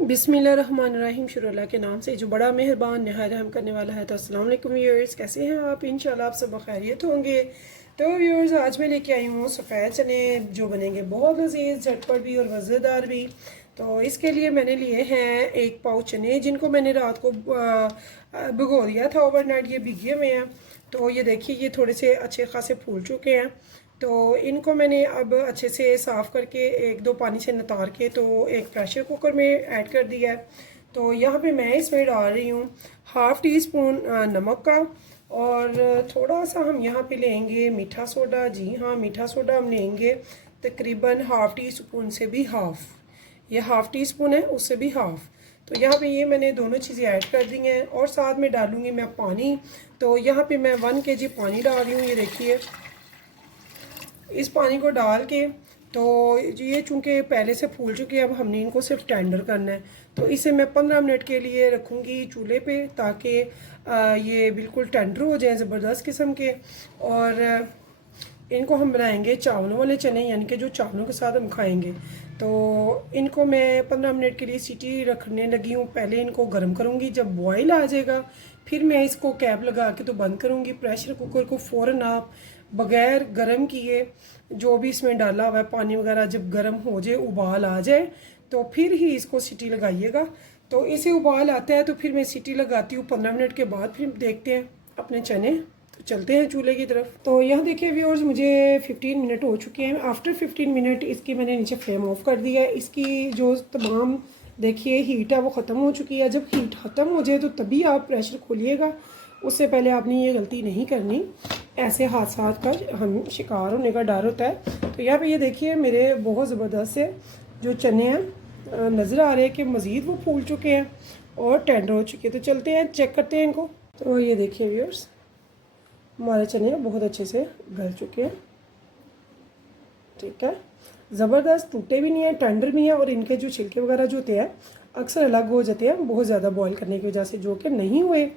बिस्मिल्लाहिर्रहमानिर्रहीम। शुरू अल्लाह के नाम से जो बड़ा मेहरबान नहायत रहम करने वाला है। तो अस्सलाम वालेकुम व्यूअर्स, कैसे हैं आप? इंशाल्लाह आप सब खैरियत होंगे। तो व्यूअर्स, आज मैं लेके आई हूँ सफ़ेद चने जो बनेंगे बहुत लजीज, झटपट भी और मज़ेदार भी। तो इसके लिए मैंने लिए हैं 1 पाव चने, जिनको मैंने रात को भिगो दिया था ओवरनाइट। ये भीगे हुए हैं। तो ये देखिए, ये थोड़े से अच्छे खासे फूल चुके हैं। तो इनको मैंने अब अच्छे से साफ़ करके 1-2 पानी से नितार के तो एक प्रेशर कुकर में ऐड कर दिया है। तो यहाँ पे मैं इसमें डाल रही हूँ ½ टी स्पून नमक का, और थोड़ा सा हम यहाँ पे लेंगे मीठा सोडा। जी हाँ, मीठा सोडा हम लेंगे तकरीबन ½ टी स्पून से भी हाफ़। ये ½ टी स्पून है, उससे भी हाफ़। तो यहाँ पे ये मैंने दोनों चीज़ें ऐड कर दी हैं, और साथ में डालूँगी मैं पानी। तो यहाँ पे मैं 1 kg पानी डाल रही हूँ। ये देखिए, इस पानी को डाल के तो ये चूँकि पहले से फूल चुके हैं, अब हमने इनको सिर्फ टेंडर करना है। तो इसे मैं 15 मिनट के लिए रखूँगी चूल्हे पे, ताकि ये बिल्कुल टेंडर हो जाए, ज़बरदस्त किस्म के। और इनको हम बनाएंगे चावलों वाले चने, यानी कि जो चावलों के साथ हम खाएंगे। तो इनको मैं 15 मिनट के लिए सीटी रखने लगी हूँ। पहले इनको गर्म करूँगी, जब बॉयल आ जाएगा फिर मैं इसको कैप लगा के तो बंद करूँगी। प्रेशर कुकर को फ़ौरन आप बग़ैर गर्म किए जो भी इसमें डाला हुआ है पानी वगैरह, जब गर्म हो जाए, उबाल आ जाए, तो फिर ही इसको सीटी लगाइएगा। तो इसे उबाल आता है तो फिर मैं सीटी लगाती हूँ। 15 मिनट के बाद फिर देखते हैं अपने चने। तो चलते हैं चूल्हे की तरफ। तो यहाँ देखिए व्यूअर्स, मुझे 15 मिनट हो चुके हैं। आफ्टर 15 मिनट इसकी मैंने नीचे फ्लेम ऑफ कर दिया है। इसकी जो तमाम देखिए हीट है वो ख़त्म हो चुकी है। जब हीट ख़त्म हो जाए तो तभी आप प्रेशर खोलिएगा, उससे पहले आपने ये गलती नहीं करनी। ऐसे हादसा का हम शिकार होने का डर होता है। तो यहाँ पे ये देखिए, मेरे बहुत ज़बरदस्त से जो चने हैं नज़र आ रहे हैं कि मज़ीद वो फूल चुके हैं और टेंडर हो चुके हैं। तो चलते हैं, चेक करते हैं इनको। तो ये देखिए व्यूअर्स, हमारे चने बहुत अच्छे से गल चुके हैं। ठीक है, ज़बरदस्त, टूटे भी नहीं है, टेंडर भी है। और इनके जो छिलके वगैरह जो होते हैं अक्सर अलग हो जाते हैं बहुत ज़्यादा बॉईल करने की वजह से, जो कि नहीं हुए।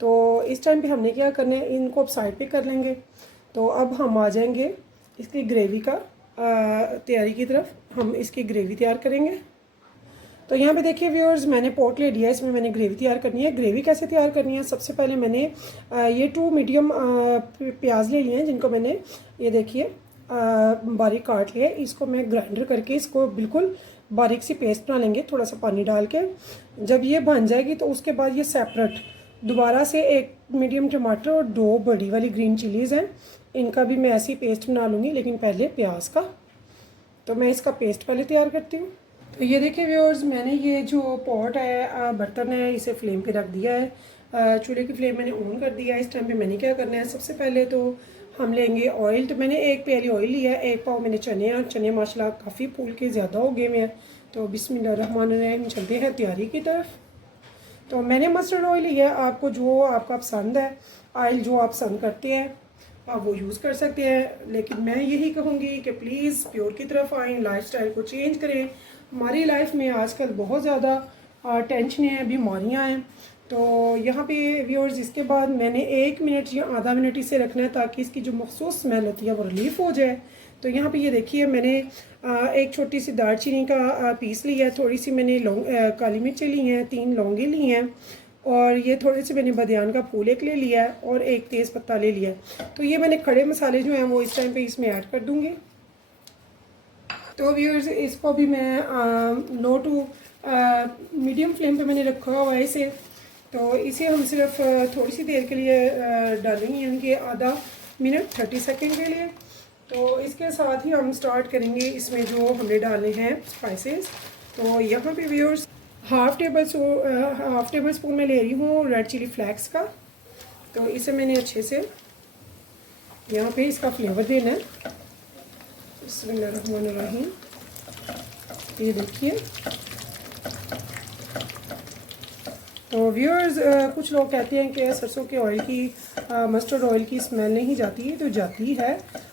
तो इस टाइम पे हमने क्या करना है, इनको अब साइड पे कर लेंगे। तो अब हम आ जाएंगे इसकी ग्रेवी का तैयारी की तरफ। हम इसकी ग्रेवी तैयार करेंगे। तो यहाँ पे देखिए व्यूअर्स, मैंने पॉट ले लिया है, इसमें मैंने ग्रेवी तैयार करनी है। ग्रेवी कैसे तैयार करनी है, सबसे पहले मैंने ये 2 मीडियम प्याज ले लिए हैं, जिनको मैंने ये देखिए बारीक काट लिया है। इसको मैं ग्राइंडर करके इसको बिल्कुल बारीक सी पेस्ट बना लेंगे, थोड़ा सा पानी डाल के। जब ये बन जाएगी तो उसके बाद ये सेपरेट दोबारा से 1 मीडियम टमाटर और 2 बड़ी वाली ग्रीन चिलीज़ हैं, इनका भी मैं ऐसी पेस्ट बना लूँगी, लेकिन पहले प्याज का। तो मैं इसका पेस्ट पहले तैयार करती हूँ। तो ये देखिए व्यूअर्स, मैंने ये जो पॉट है, बर्तन है, इसे फ्लेम पे रख दिया है। चूल्हे की फ्लेम मैंने ऑन कर दिया है। इस टाइम पे मैंने क्या करना है, सबसे पहले तो हम लेंगे ऑयल। तो मैंने 1 प्याली ऑयल लिया है। 1 पाव मैंने चने, और चने माशाल्लाह काफ़ी फूल के ज़्यादा हो गए हैं। तो बिस्मिल्लाहिर्रहमानिर्रहीम, चलते हैं तैयारी की तरफ। तो मैंने मस्टर्ड ऑयल लिया है। आपको जो आपका पसंद है, ऑयल जो आप पसंद करते हैं आप वो यूज़ कर सकते हैं। लेकिन मैं यही कहूँगी कि प्लीज़ प्योर की तरफ आएँ, लाइफस्टाइल को चेंज करें। हमारी लाइफ में आजकल बहुत ज़्यादा टेंशन है, बीमारियाँ हैं। तो यहाँ पे व्यूअर्स, इसके बाद मैंने 1 मिनट या आधा मिनट इसे रखना है, ताकि इसकी जो मखसूस स्मेल होती है वो रिलीफ़ हो जाए। तो यहाँ पे ये देखिए, मैंने एक छोटी सी दालचीनी का पीस लिया है, थोड़ी सी मैंने काली मिर्चें ली हैं, 3 लौंगे ली हैं, और ये थोड़े से मैंने बदियान का फूल एक ले लिया है, और 1 तेज़ पत्ता ले लिया है। तो ये मैंने खड़े मसाले जो हैं वो इस टाइम पे इसमें ऐड कर दूँगी। तो व्यूअर्स, इसको भी मैं लो टू मीडियम फ्लेम पे मैंने रखा हुआ है इसे। तो इसे हम सिर्फ थोड़ी सी देर के लिए डालेंगे, यानी कि आधा मिनट 30 सेकेंड के लिए। तो इसके साथ ही हम स्टार्ट करेंगे इसमें जो हमने डाले हैं स्पाइसेस। तो यहाँ पे व्यूअर्स, हाफ टेबल स्पून मैं ले रही हूँ रेड चिली फ्लेक्स का। तो इसे मैंने अच्छे से यहाँ पे इसका फ्लेवर देना है। बिस्मिल्लाहिर्रहमानिर्रहीम, ये देखिए। तो व्यूअर्स, कुछ लोग कहते हैं कि सरसों के ऑयल की मस्टर्ड ऑयल की स्मेल नहीं जाती, तो जाती है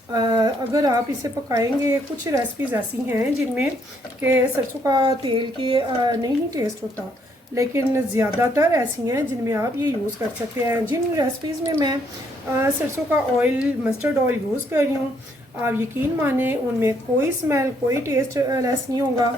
अगर आप इसे पकाएंगे। कुछ रेसिपीज़ ऐसी हैं जिनमें कि सरसों का तेल की नहीं टेस्ट होता, लेकिन ज़्यादातर ऐसी हैं जिनमें आप ये यूज़ कर सकते हैं। जिन रेसिपीज़ में मैं सरसों का ऑयल, मस्टर्ड ऑयल यूज़ कर रही हूँ, आप यकीन माने उनमें कोई स्मेल, कोई टेस्ट लेस नहीं होगा।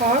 1/2